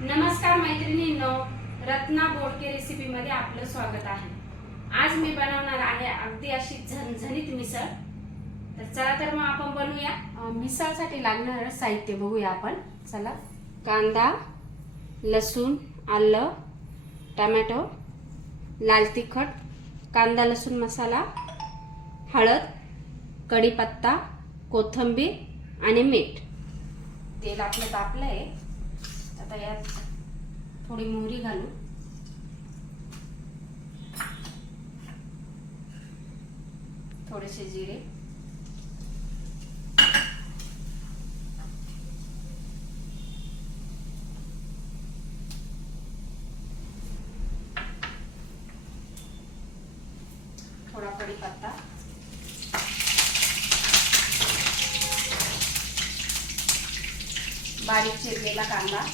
नमस्कार मैत्रिणींनो रत्ना बोडके रेसिपीमध्ये आपलं स्वागत आहे. आज मी बनवणार आहे अगदी अशी झणझणीत मिसळ. तर चला तर मग आपण बनवूया. मिसळसाठी लागणारं साहित्य बघूया आपण. चला. कांदा लसूण आलं टमॅटो लाल तिखट कांदा लसूण मसाला हळद कढीपत्ता कोथिंबीर आणि मीठ. तेल आपलं तापलं आहे आता यात थोडी मोहरी घालू. थोडेसे जिरे. थोडा कढीपत्ता. बारीक चिरलेला कांदा.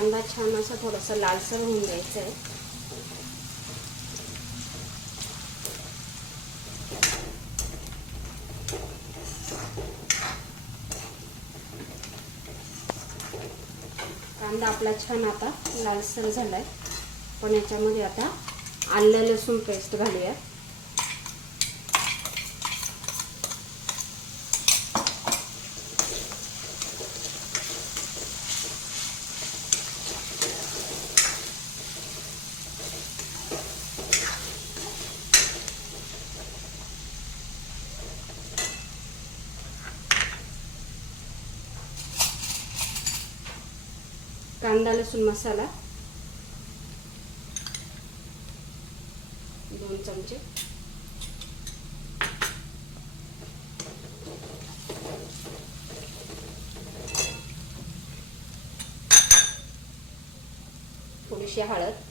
कांदा छान असा थोडासा लालसर होऊन द्यायचा आहे. कांदा आपला छान आता लालसर झालाय. पण याच्यामध्ये आता आलं लसूण पेस्ट घालूया कांदा लसूण मसाला. दोन चमचे. थोडीशी हळद.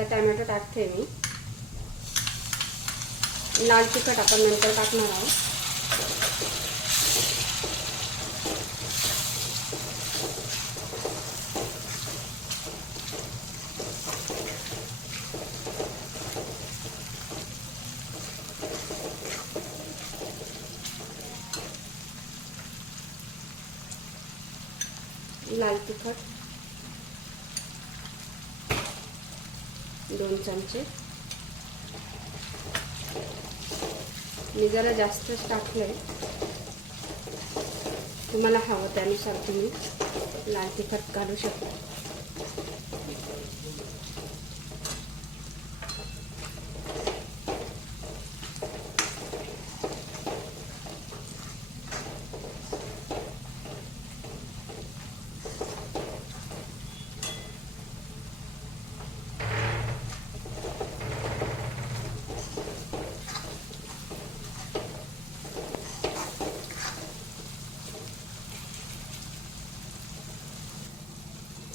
आता टॅमॅटो टाकते मी लाल तिखट आपण नंतर टाकणार आहोत लाल तिखट दोन चमचे. मी जरा जास्तच टाकलंय. तुम्हाला हवं त्यानुसार तुम्ही लाल तिखट काढू शकता.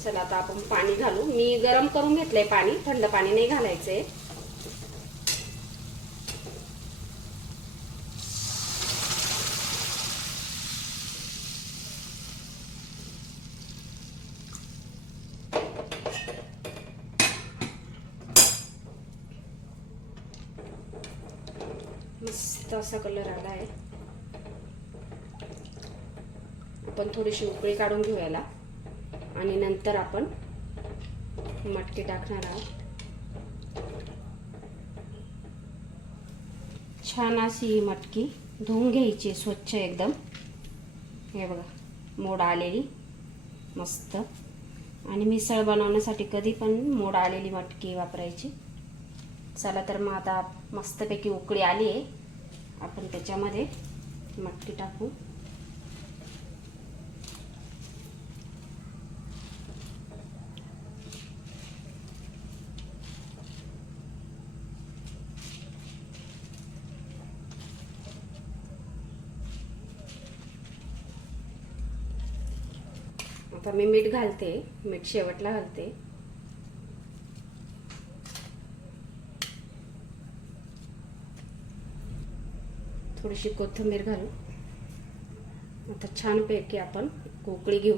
चला आता आपण पाणी घालू. मी गरम करून घेतलंय पाणी. थंड पाणी नाही घालायचंय. मस्त असा कलर आला आहे आपण थोडीशी उकळी काढून घेऊ याला आणि नंतर आपण मटकी टाकणार आहोत. छान अशी ही मटकी धुवून घ्यायची स्वच्छ एकदम. हे बघा मोड आलेली मस्त. आणि मिसळ बनवण्यासाठी कधी पण मोड आलेली मटकी वापरायची. चला तर मग आता मस्तपैकी उकळी आली आहे. आपण त्याच्यामध्ये मटकी टाकू. आता मी मीठ घालते मीठ शेवटला घालते. थोडीशी कोथिंबीर घालू आता छानपैकी आपण कोकळी घेऊ.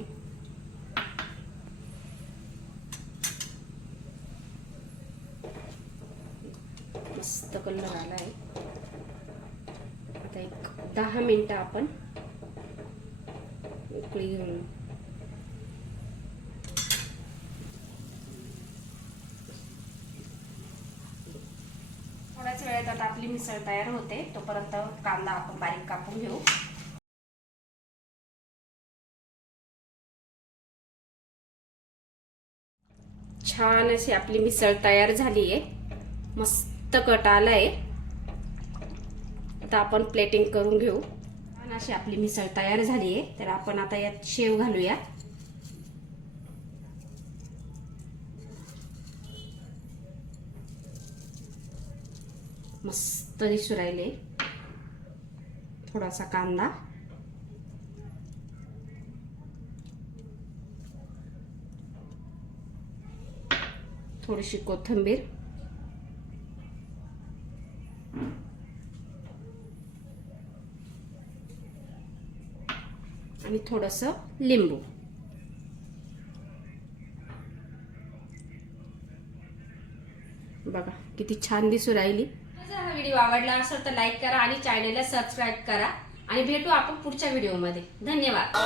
मस्त कलर आला आहे आता एक दहा मिनटं आपण उकळी घेऊन थोड्याच वेळात आता आपली मिसळ तयार होते. तोपर्यंत कांदा आपण बारीक कापून घेऊ. छान अशी आपली मिसळ तयार झाली आहे मस्त कट आलाय. आता आपण प्लेटिंग करून घेऊ. छान अशी आपली मिसळ तयार झाली आहे तर आपण आता यात शेव घालूया मस्त दिसू राहिले थोडासा कांदा. थोडीशी कोथिंबीर. आणि थोडस लिंबू. बघा किती छान दिसू राहिली. जर हा व्हिडिओ आवडला असेल तर लाईक करा आणि चॅनेलला सबस्क्राईब करा. आणि भेटू आपण पुढच्या व्हिडिओमध्ये धन्यवाद.